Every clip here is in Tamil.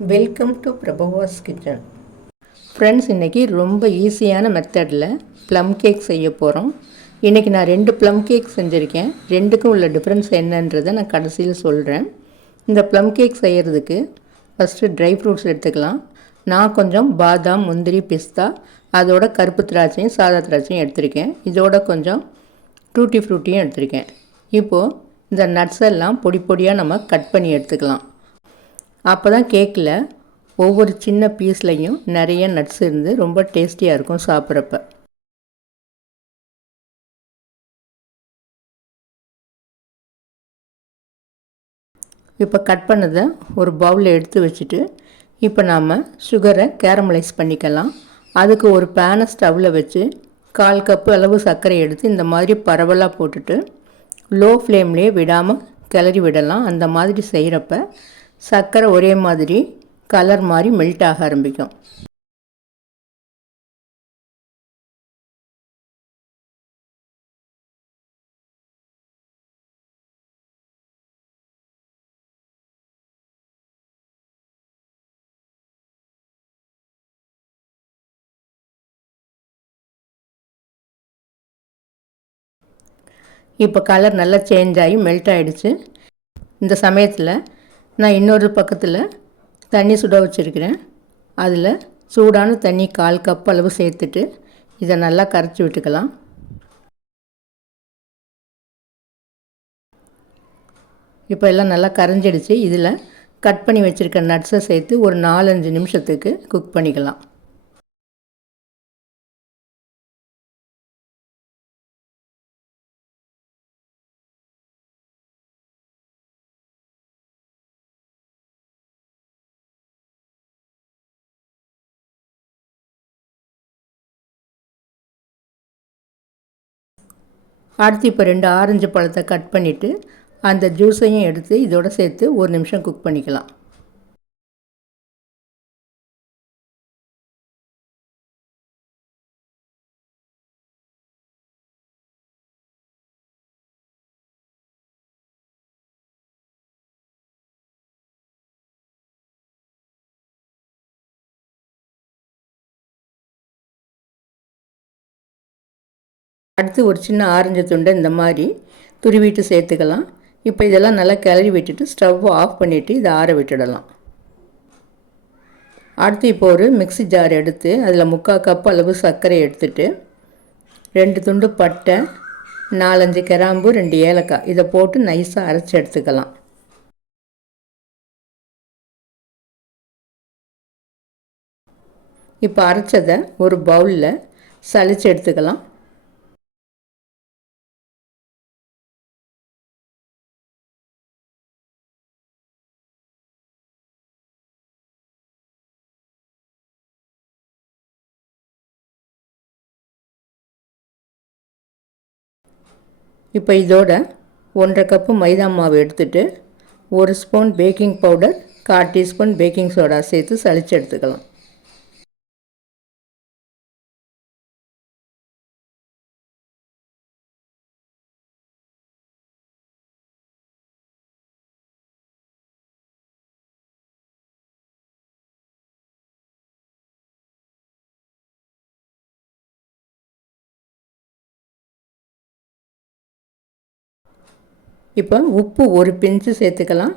Welcome to Prabavas kitchen. Friends, இன்றைக்கி ரொம்ப ஈஸியான மெத்தடில் ப்ளம் கேக் செய்ய போகிறோம். இன்றைக்கி நான் 2 ப்ளம் கேக் செஞ்சுருக்கேன். ரெண்டுக்கும் உள்ள டிஃப்ரென்ஸ் என்னன்றதை நான் கடைசியில் சொல்கிறேன். இந்த ப்ளம் கேக் செய்கிறதுக்கு ஃபஸ்ட்டு ட்ரை ஃப்ரூட்ஸ் எடுத்துக்கலாம். நான் கொஞ்சம் பாதாம், முந்திரி, பிஸ்தா, அதோட கருப்பு திராட்சையும் சாதா திராட்சையும் எடுத்திருக்கேன். இதோட கொஞ்சம் டூட்டி ஃப்ரூட்டியும் எடுத்திருக்கேன். இப்போது இந்த நட்ஸ் எல்லாம் பொடி பொடியாக நம்ம கட் பண்ணி எடுத்துக்கலாம். அப்போ தான் கேக்கில் ஒவ்வொரு சின்ன பீஸ்லையும் நிறைய நட்ஸ் இருந்து ரொம்ப டேஸ்டியாக இருக்கும் சாப்பிட்றப்ப. இப்போ கட் பண்ணதை ஒரு பவுலில் எடுத்து வச்சுட்டு இப்போ நாம் சுகரை கேரமலைஸ் பண்ணிக்கலாம். அதுக்கு ஒரு பேனை ஸ்டவ்வில் வச்சு 1/4 கப்பு அளவு சர்க்கரை எடுத்து இந்த மாதிரி பரவலாக போட்டுட்டு லோ ஃப்ளேம்லேயே விடாமல் கிளறி விடலாம். அந்த மாதிரி செய்கிறப்ப சர்க்கரை ஒரே மாதிரி கலர் மாதிரி மெல்ட் ஆக ஆரம்பிக்கும். இப்போ கலர் நல்லா சேஞ்ச் ஆகி மெல்ட் ஆகிடுச்சு. இந்த சமயத்தில் நான் இன்னொரு பக்கத்தில் தண்ணி சுட வச்சுருக்கிறேன். அதில் சூடான தண்ணி 1/4 கப் அளவு சேர்த்துட்டு இதை நல்லா கரைச்சி விட்டுக்கலாம். இப்போ எல்லாம் நல்லா கரைஞ்சிடுச்சு. இதில் கட் பண்ணி வச்சுருக்க நட்ஸை சேர்த்து ஒரு 4-5 நிமிஷத்துக்கு குக் பண்ணிக்கலாம். அடுத்து இப்போ 2 ஆரஞ்சு பழத்தை கட் பண்ணிவிட்டு அந்த ஜூஸையும் எடுத்து இதோட சேர்த்து 1 நிமிஷம் குக் பண்ணிக்கலாம். அடுத்து ஒரு சின்ன ஆரஞ்சு துண்டை இந்த மாதிரி துருவிட்டு சேர்த்துக்கலாம். இப்போ இதெல்லாம் நல்லா கிளறி விட்டுட்டு ஸ்டவ்வை ஆஃப் பண்ணிவிட்டு இதை ஆற விட்டுடலாம். அடுத்து இப்போ ஒரு மிக்ஸி ஜார் எடுத்து அதில் 3/4 கப் அளவு சர்க்கரை எடுத்துட்டு 2 துண்டு பட்டை, 4-5 கிராம்பு, 2 ஏலக்காய் இதை போட்டு நைஸாக அரைச்சி எடுத்துக்கலாம். இப்போ அரைச்சதை ஒரு பவுலில் சலிச்சு எடுத்துக்கலாம். இப்போ இதோட 1/2 கப்பு மைதா மாவு எடுத்துட்டு 1 spoon baking powder, 1/4 teaspoon baking soda சேர்த்து சலிச்சு எடுத்துக்கலாம். இப்போ உப்பு ஒரு பிஞ்சு சேர்த்துக்கலாம்.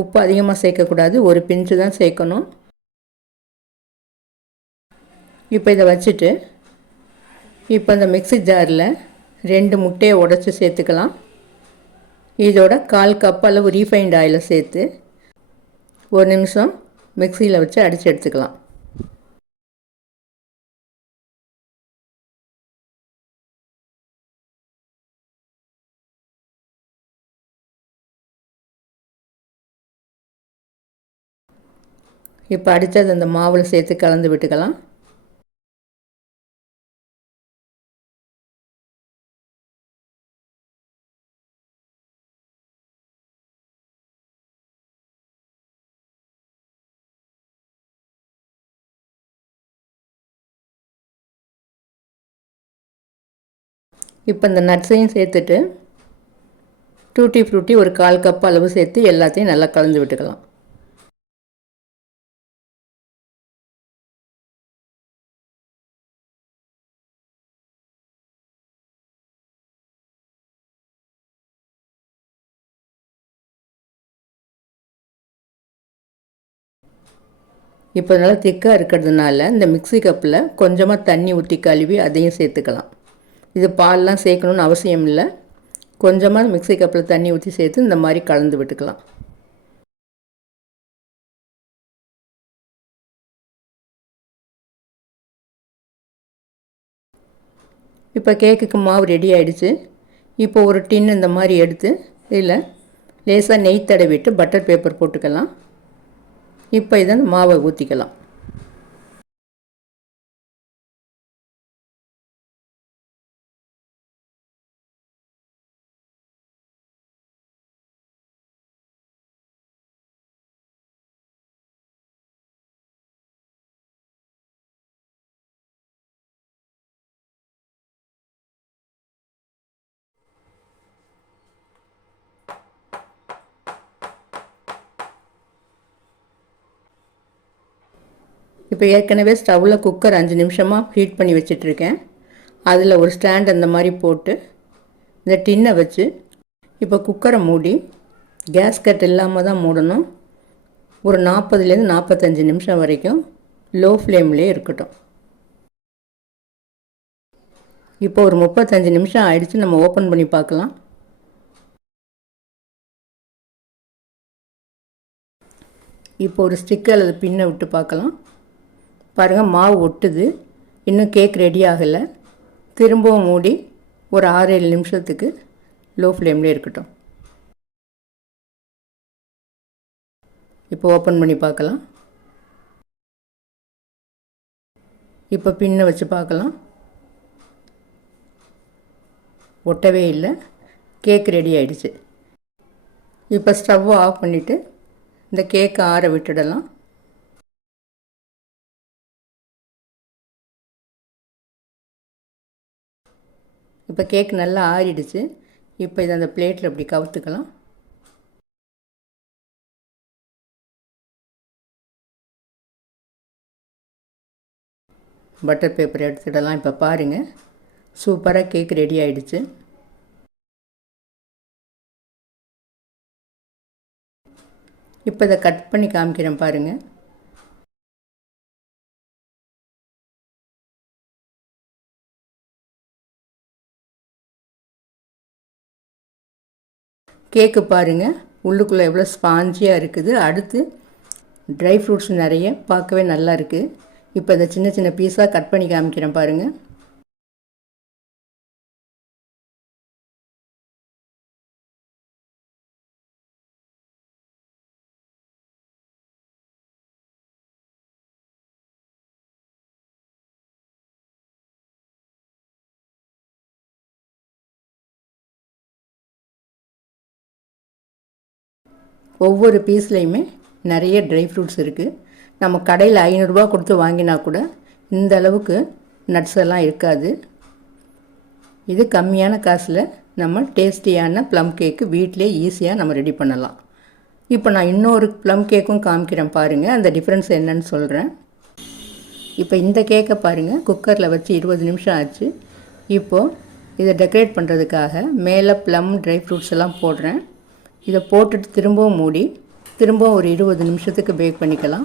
உப்பு அதிகமாக சேர்க்கக்கூடாது, ஒரு பிஞ்சு தான் சேர்க்கணும். இப்போ இதை வச்சுட்டு இப்போ இந்த மிக்ஸி ஜாரில் 2 முட்டையை உடைச்சி சேர்த்துக்கலாம். இதோட 1/4 கப் அளவு ரீஃபைண்ட் ஆயிலை சேர்த்து 1 நிமிஷம் மிக்சியில் வச்சு அடித்து எடுத்துக்கலாம். இப்போ அடித்தது அந்த மாவில் சேர்த்து கலந்து விட்டுக்கலாம். இப்போ இந்த நட்ஸையும் சேர்த்துட்டு டூட்டி ஃப்ரூட்டி ஒரு 1/4 கப் அளவு சேர்த்து எல்லாத்தையும் நல்லா கலந்து விட்டுக்கலாம். இப்போ நல்லா திக்காக இருக்கிறதுனால இந்த மிக்ஸி கப்பில் கொஞ்சமாக தண்ணி ஊற்றி கழுவி அதையும் சேர்த்துக்கலாம். இது பால்லாம் சேர்க்கணுன்னு அவசியம் இல்லை. கொஞ்சமாக மிக்ஸி கப்பில் தண்ணி ஊற்றி சேர்த்து இந்த மாதிரி கலந்து விட்டுக்கலாம். இப்போ கேக்குக்கு மாவு ரெடி ஆகிடுச்சு. இப்போ ஒரு டின் இந்த மாதிரி எடுத்து இதில் லேசாக நெய் தடவிட்டு பட்டர் பேப்பர் போட்டுக்கலாம். இப்போ இதை மாவை ஊற்றிக்கலாம். இப்போ ஏற்கனவே ஸ்டவ்வில் குக்கர் 5 நிமிஷமாக ஹீட் பண்ணி வச்சிட்ருக்கேன். அதில் ஒரு ஸ்டாண்ட் அந்த மாதிரி போட்டு இந்த டின்னை வச்சு இப்போ குக்கரை மூடி கேஸ் கட் இல்லாமல் தான் மூடணும். ஒரு 40லேருந்து 45 நிமிஷம் வரைக்கும் லோ ஃப்ளேம்லேயே இருக்கட்டும். இப்போ ஒரு 35 நிமிஷம் ஆயிடுச்சு. நம்ம ஓப்பன் பண்ணி பார்க்கலாம். இப்போ ஒரு ஸ்டிக்கர் அல்லது பின்னை விட்டு பார்க்கலாம். பாருங்கள், மாவு ஒட்டுது. இன்னும் கேக் ரெடி ஆகலை. திரும்பவும் மூடி ஒரு 6-7 நிமிஷத்துக்கு லோ ஃப்ளேம்லேயே இருக்கட்டும். இப்போ ஓப்பன் பண்ணி பார்க்கலாம். இப்போ பின்னை வச்சு பார்க்கலாம். ஒட்டவே இல்லை. கேக் ரெடி ஆகிடுச்சு. இப்போ ஸ்டவ்வை ஆஃப் பண்ணிவிட்டு இந்த கேக்கை ஆற விட்டுடலாம். இப்போ கேக் நல்லா ஆறிடுச்சு. இப்போ இதை அந்த பிளேட்டில் இப்படி கவுத்துக்கலாம். பட்டர் பேப்பர் எடுத்துடலாம். இப்போ பாருங்கள், சூப்பராக கேக் ரெடி ஆகிடுச்சு. இப்போ இதை கட் பண்ணி காமிக்கிறேன் பாருங்கள். கேக்கு பாருங்கள், உள்ளுக்குள்ளே எவ்வளோ ஸ்பாஞ்சியாக இருக்குது. அடுத்து ட்ரை ஃப்ரூட்ஸ் நிறைய, பார்க்கவே நல்லா இருக்குது. இப்போ இதை சின்ன சின்ன பீஸாக கட் பண்ணி காமிக்கிறேன் பாருங்கள். ஒவ்வொரு பீஸ்லேயுமே நிறைய ட்ரை ஃப்ரூட்ஸ் இருக்குது. நம்ம கடையில் 500 ரூபா கொடுத்து வாங்கினா கூட இந்த அளவுக்கு நட்ஸ் எல்லாம் இருக்காது. இது கம்மியான காசில் நம்ம டேஸ்டியான ப்ளம் கேக்கு வீட்டிலே ஈஸியாக நம்ம ரெடி பண்ணலாம். இப்போ நான் இன்னொரு ப்ளம் கேக்கும் காமிக்கிறேன் பாருங்கள். அந்த டிஃப்ரென்ஸ் என்னன்னு சொல்கிறேன். இப்போ இந்த கேக்கை பாருங்கள், குக்கரில் வச்சு 20 நிமிஷம் ஆச்சு. இப்போது இதை டெக்கரேட் பண்ணுறதுக்காக மேலே ப்ளம் ட்ரை ஃப்ரூட்ஸ் எல்லாம் போடுறேன். இதை போட்டுட்டு திரும்பவும் மூடி திரும்பவும் ஒரு 20 நிமிஷத்துக்கு பேக் பண்ணிக்கலாம்.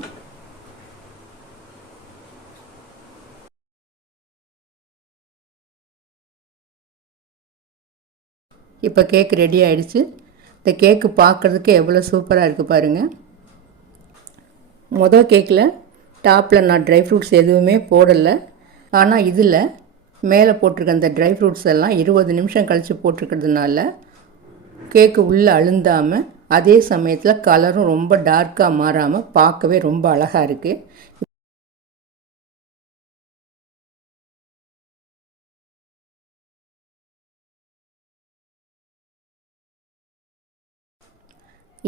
இப்போ கேக் ரெடி ஆகிடுச்சு. இந்த கேக்கு பார்க்குறதுக்கு எவ்வளோ சூப்பராக இருக்குது பாருங்கள். மொதல் கேக்கில் டாப்பில் நான் ட்ரை ஃப்ரூட்ஸ் எதுவுமே போடலை. ஆனால் இதில் மேலே போட்டிருக்க அந்த ட்ரை ஃப்ரூட்ஸ் எல்லாம் 20 நிமிஷம் கழித்து போட்டிருக்கிறதுனால கேக்கு உள்ளே அழுந்தாமல், அதே சமயத்தில் கலரும் ரொம்ப டார்க்காக மாறாமல் பார்க்கவே ரொம்ப அழகாக இருக்குது.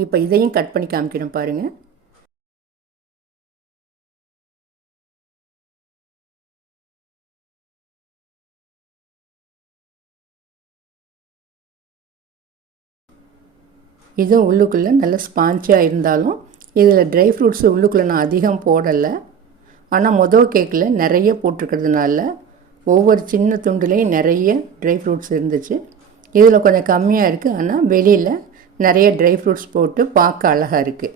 இப்போ இதையும் கட் பண்ணி காமிக்கிறேன் பாருங்கள். இதுவும் உள்ளுக்குள்ளே நல்ல ஸ்பாஞ்சாக இருந்தாலும் இதில் ட்ரை ஃப்ரூட்ஸ் உள்ளுக்குள்ளே நான் அதிகம் போடலை. ஆனால் மொதல் கேக்கில் நிறைய போட்டிருக்கிறதுனால ஒவ்வொரு சின்ன துண்டுலேயும் நிறைய ட்ரை ஃப்ரூட்ஸ் இருந்துச்சு. இதில் கொஞ்சம் கம்மியாக இருக்குது. ஆனால் வெளியில் நிறைய ட்ரை ஃப்ரூட்ஸ் போட்டு பார்க்க அழகாக இருக்குது.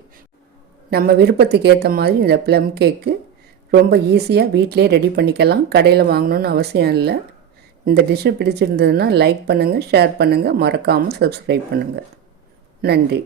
நம்ம விருப்பத்துக்கு ஏற்ற மாதிரி இந்த ப்ளம் கேக்கு ரொம்ப ஈஸியாக வீட்டிலே ரெடி பண்ணிக்கலாம். கடையில் வாங்கணுன்னு அவசியம் இல்லை. இந்த டிஷ்ஷு பிடிச்சிருந்ததுன்னா லைக் பண்ணுங்கள், ஷேர் பண்ணுங்கள், மறக்காமல் சப்ஸ்கிரைப் பண்ணுங்கள். நன்றி.